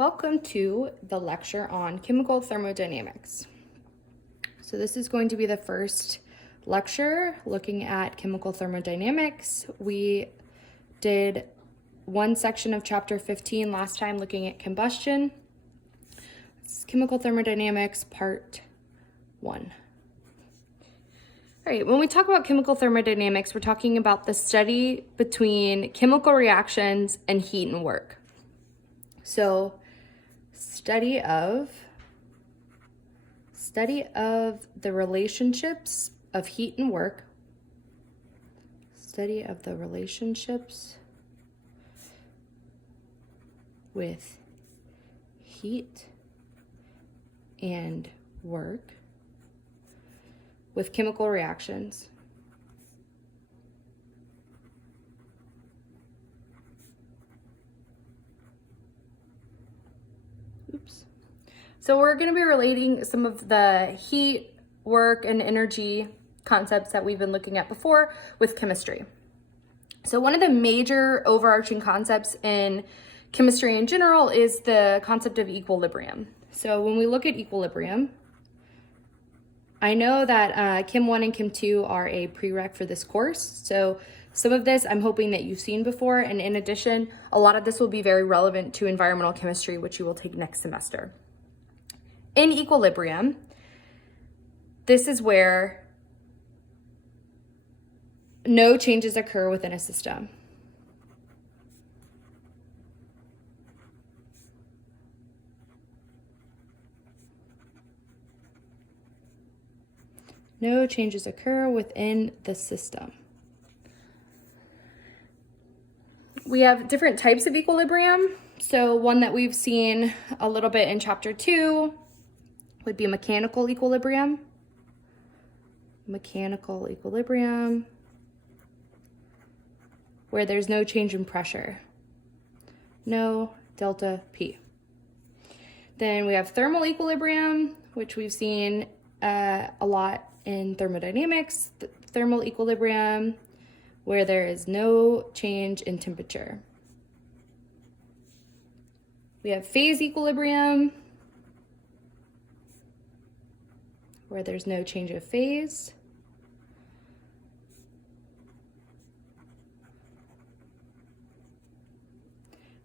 Welcome to the lecture on chemical thermodynamics. So this is going to be the first lecture looking at chemical thermodynamics. We did one section of chapter 15 last time looking at combustion. It's chemical thermodynamics part 1. All right, when we talk about chemical thermodynamics, we're talking about the study between chemical reactions and heat and work. So study of the relationships of heat and work, study of the relationships with heat and work with chemical reactions. So we're going to be relating some of the heat, work, and energy concepts that we've been looking at before with chemistry. So one of the major overarching concepts in chemistry in general is the concept of equilibrium. So when we look at equilibrium, I know that Chem 1 and Chem 2 are a prereq for this course. So some of this I'm hoping that you've seen before. And in addition, a lot of this will be very relevant to environmental chemistry, which you will take next semester. In equilibrium, this is where no changes occur within a system. No changes occur within the system. We have different types of equilibrium. So one that we've seen a little bit in chapter 2 would be mechanical equilibrium. Mechanical equilibrium, where there's no change in pressure. No delta P. Then we have thermal equilibrium, which we've seen a lot in thermodynamics. Thermal equilibrium, where there is no change in temperature. We have phase equilibrium, where there's no change of phase.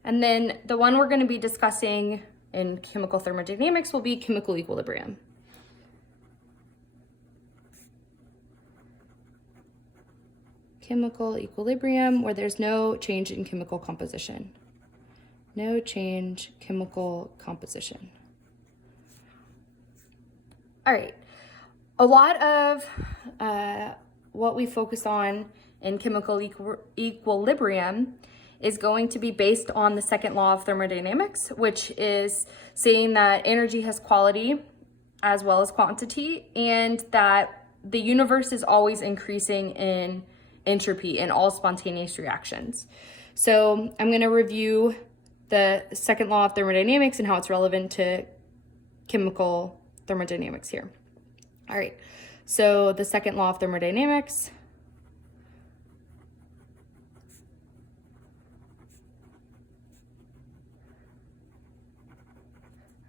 And then the one we're going to be discussing in chemical thermodynamics will be chemical equilibrium. Chemical equilibrium, where there's no change in chemical composition. No change chemical composition. All right. A lot of what we focus on in chemical equilibrium is going to be based on the second law of thermodynamics, which is saying that energy has quality as well as quantity, and that the universe is always increasing in entropy in all spontaneous reactions. So I'm going to review the second law of thermodynamics and how it's relevant to chemical thermodynamics here. All right, so the second law of thermodynamics.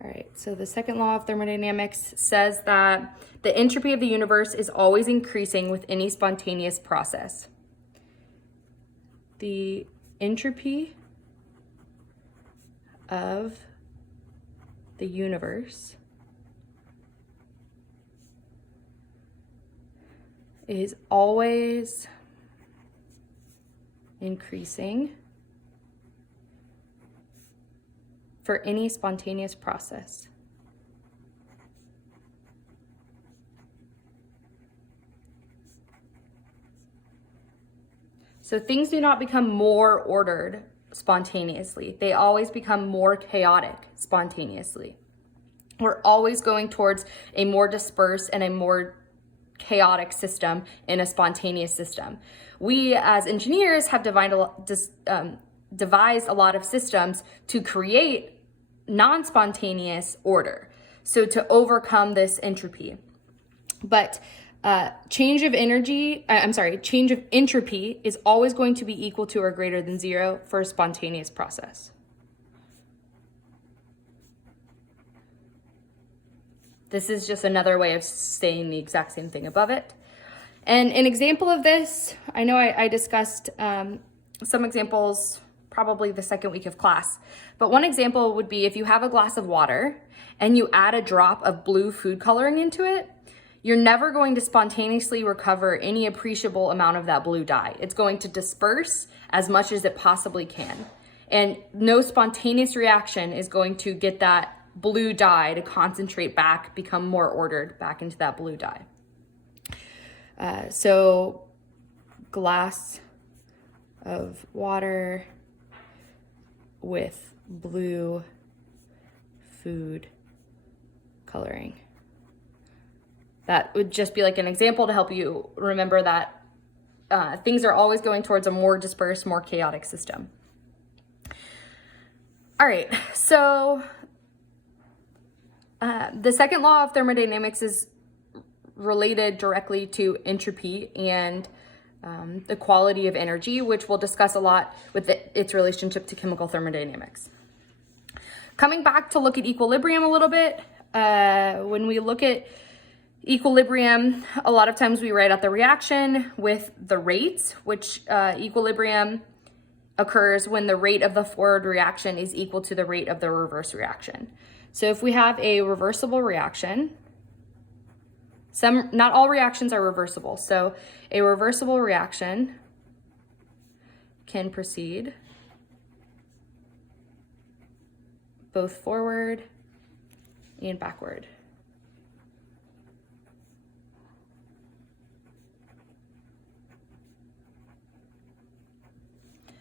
All right, so the second law of thermodynamics says that the entropy of the universe is always increasing with any spontaneous process. The entropy of the universe is always increasing for any spontaneous process. So things do not become more ordered spontaneously. They always become more chaotic spontaneously. We're always going towards a more dispersed and a more chaotic system in a spontaneous system. We as engineers have devised a lot of systems to create non-spontaneous order, so to overcome this entropy. But change of entropy is always going to be equal to or greater than 0 for a spontaneous process. This is just another way of saying the exact same thing above it. And an example of this, I know I discussed some examples probably the second week of class, but one example would be if you have a glass of water and you add a drop of blue food coloring into it, you're never going to spontaneously recover any appreciable amount of that blue dye. It's going to disperse as much as it possibly can. And no spontaneous reaction is going to get that blue dye to concentrate back, become more ordered back into that blue dye. So glass of water with blue food coloring. That would just be like an example to help you remember that things are always going towards a more dispersed, more chaotic system. All right, so the second law of thermodynamics is related directly to entropy and the quality of energy, which we'll discuss a lot with its relationship to chemical thermodynamics. Coming back to look at equilibrium a little bit, when we look at equilibrium, a lot of times we write out the reaction with the rates, which equilibrium occurs when the rate of the forward reaction is equal to the rate of the reverse reaction. So if we have a reversible reaction, not all reactions are reversible. So a reversible reaction can proceed both forward and backward.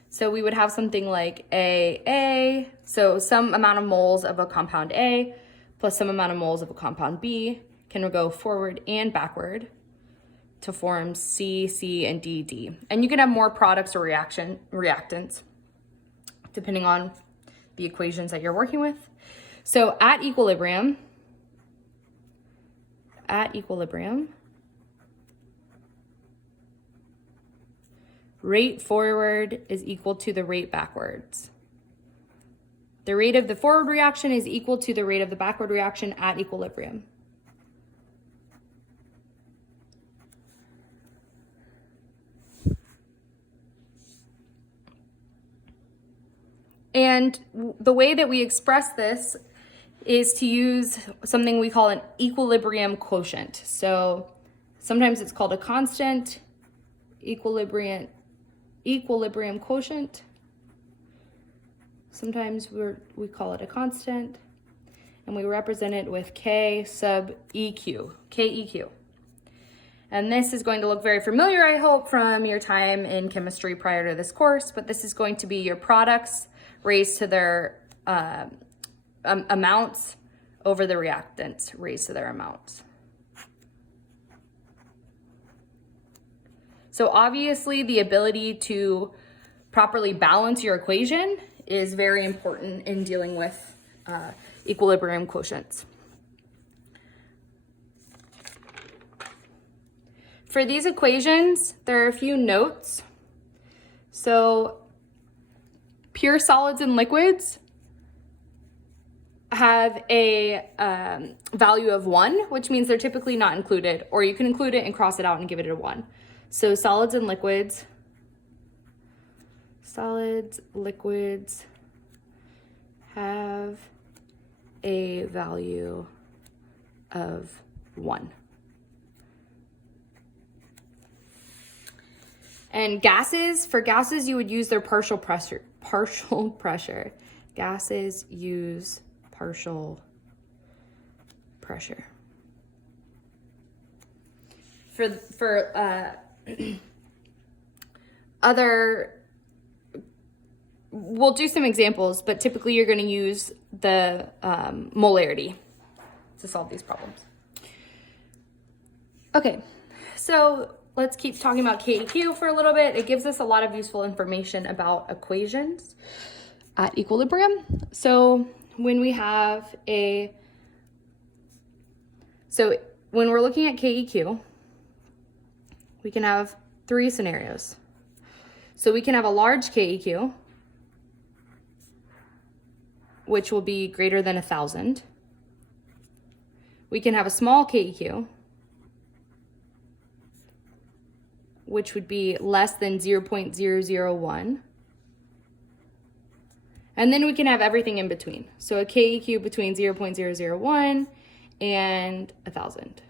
So we would have something like AA, so some amount of moles of a compound A plus some amount of moles of a compound B can go forward and backward to form C, C, and D, D. And you can have more products or reactants depending on the equations that you're working with. So at equilibrium, rate forward is equal to the rate backwards. The rate of the forward reaction is equal to the rate of the backward reaction at equilibrium. And the way that we express this is to use something we call an equilibrium quotient. So sometimes it's called a constant, equilibrium quotient. Sometimes we call it a constant, and we represent it with K sub EQ, KEQ. And this is going to look very familiar, I hope, from your time in chemistry prior to this course, but this is going to be your products raised to their amounts over the reactants raised to their amounts. So obviously the ability to properly balance your equation is very important in dealing with equilibrium quotients. For these equations, there are a few notes. So pure solids and liquids have a value of 1, which means they're typically not included, or you can include it and cross it out and give it a 1. So solids and liquids have a value of 1. And for gases, you would use their partial pressure. Gases use partial pressure. For we'll do some examples, but typically you're going to use the molarity to solve these problems. Okay, so let's keep talking about KEQ for a little bit. It gives us a lot of useful information about equations at equilibrium. So when we have when we're looking at KEQ, we can have 3 scenarios. So we can have a large KEQ, which will be greater than 1,000. we can have a small KEQ, which would be less than 0.001. And then we can have everything in between. So a KEQ between 0.001 and 1,000.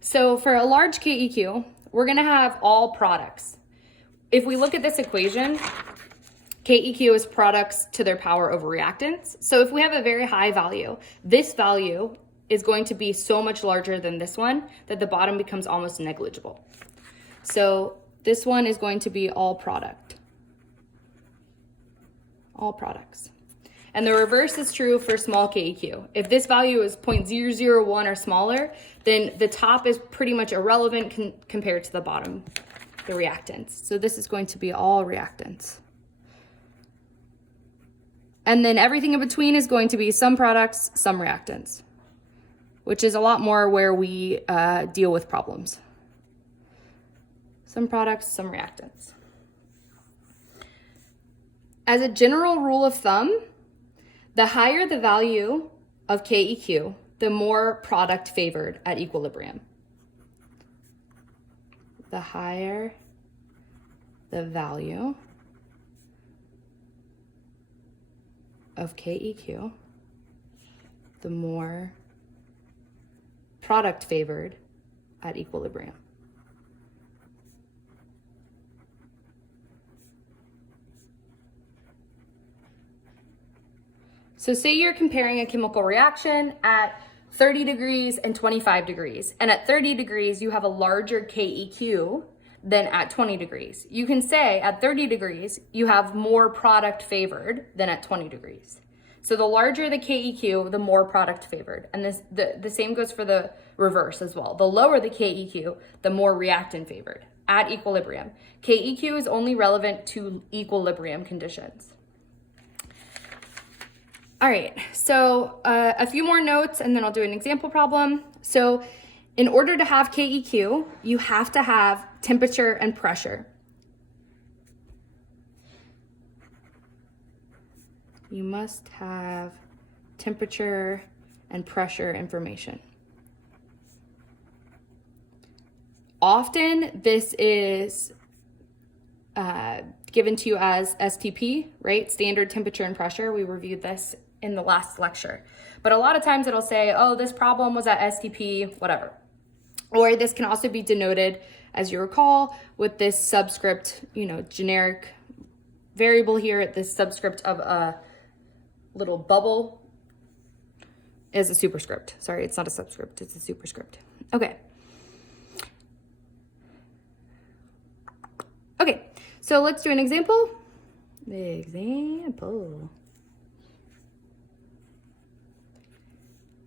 So for a large KEQ, we're gonna have all products. If we look at this equation, KEQ is products to their power over reactants. So if we have a very high value, this value is going to be so much larger than this one that the bottom becomes almost negligible. So this one is going to be all product. All products. And the reverse is true for small KEQ. If this value is 0.001 or smaller, then the top is pretty much irrelevant compared to the bottom, the reactants. So this is going to be all reactants. And then everything in between is going to be some products, some reactants, which is a lot more where we deal with problems. Some products, some reactants. As a general rule of thumb, the higher the value of KEQ, the more product favored at equilibrium. The higher the value of KEQ, the more product favored at equilibrium. So say you're comparing a chemical reaction at 30 degrees and 25 degrees, and at 30 degrees you have a larger KEQ than at 20 degrees. You can say at 30 degrees you have more product favored than at 20 degrees. So the larger the KEQ, the more product favored. And the same goes for the reverse as well. The lower the KEQ, the more reactant favored at equilibrium. KEQ is only relevant to equilibrium conditions. All right, so a few more notes and then I'll do an example problem. So in order to have KEQ, you have to have temperature and pressure. You must have temperature and pressure information. Often this is given to you as STP, right? Standard temperature and pressure. We reviewed this in the last lecture. But a lot of times it'll say, oh, this problem was at STP, whatever. Or this can also be denoted, as you recall, with this subscript, generic variable here, this subscript of a little bubble is a superscript. Sorry, it's not a subscript, it's a superscript. Okay. Okay, so let's do an example.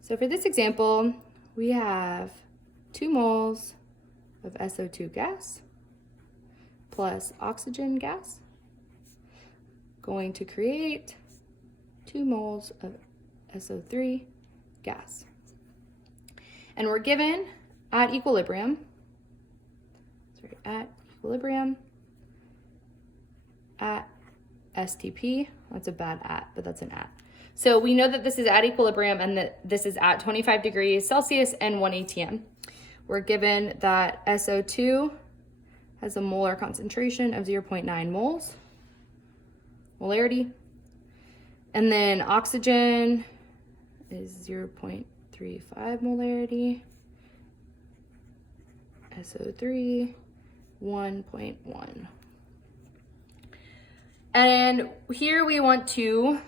So for this example, we have 2 moles of SO2 gas plus oxygen gas going to create 2 moles of SO3 gas. And we're given at equilibrium, at STP, that's a bad at, but that's an at. So we know that this is at equilibrium and that this is at 25 degrees Celsius and 1 atm. We're given that SO2 has a molar concentration of 0.9 moles, molarity. And then oxygen is 0.35 molarity. SO3, 1.1. And here we want to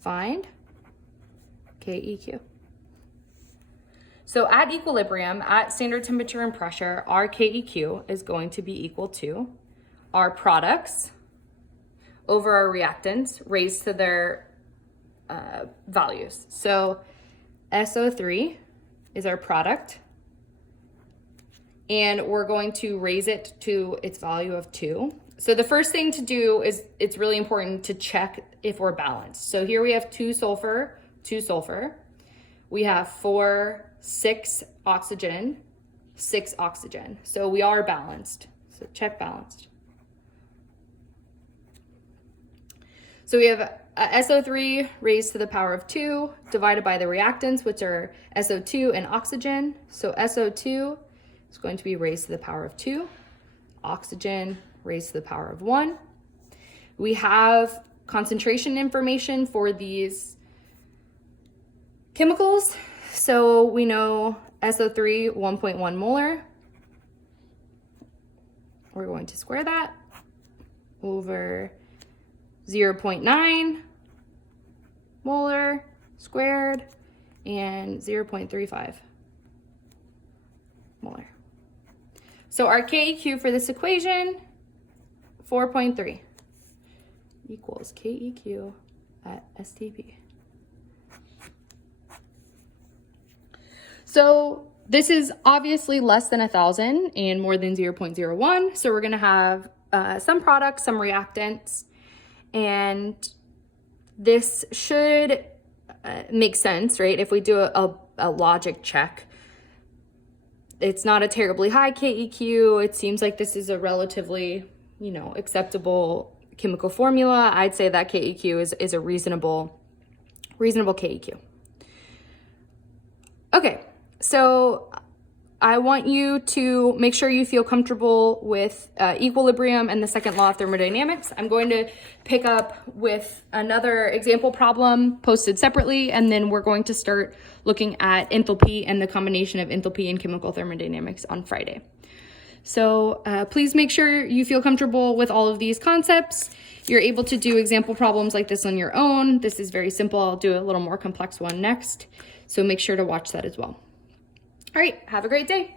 find KEQ. So at equilibrium, at standard temperature and pressure, our KEQ is going to be equal to our products over our reactants raised to their values. So SO3 is our product, and we're going to raise it to its value of 2. So the first thing to do is it's really important to check if we're balanced. So here we have 2 sulfur. We have 6 oxygen, 6 oxygen. So we are balanced. So check balanced. So we have SO3 raised to the power of 2 divided by the reactants, which are SO2 and oxygen. So SO2 is going to be raised to the power of 2, oxygen raised to the power of 1. We have concentration information for these chemicals. So we know SO3, 1.1 molar. We're going to square that over 0.9 molar squared and 0.35 molar. So our KEQ for this equation, 4.3 equals KEQ at STP. So this is obviously less than 1,000 and more than 0.01. So we're going to have some products, some reactants, and this should make sense, right? If we do a logic check, it's not a terribly high KEQ. It seems like this is a relatively, acceptable chemical formula. I'd say that KEQ is a reasonable KEQ. Okay, so I want you to make sure you feel comfortable with equilibrium and the second law of thermodynamics. I'm going to pick up with another example problem posted separately, and then we're going to start looking at enthalpy and the combination of enthalpy and chemical thermodynamics on Friday. So please make sure you feel comfortable with all of these concepts. You're able to do example problems like this on your own. This is very simple. I'll do a little more complex one next. So make sure to watch that as well. All right, have a great day.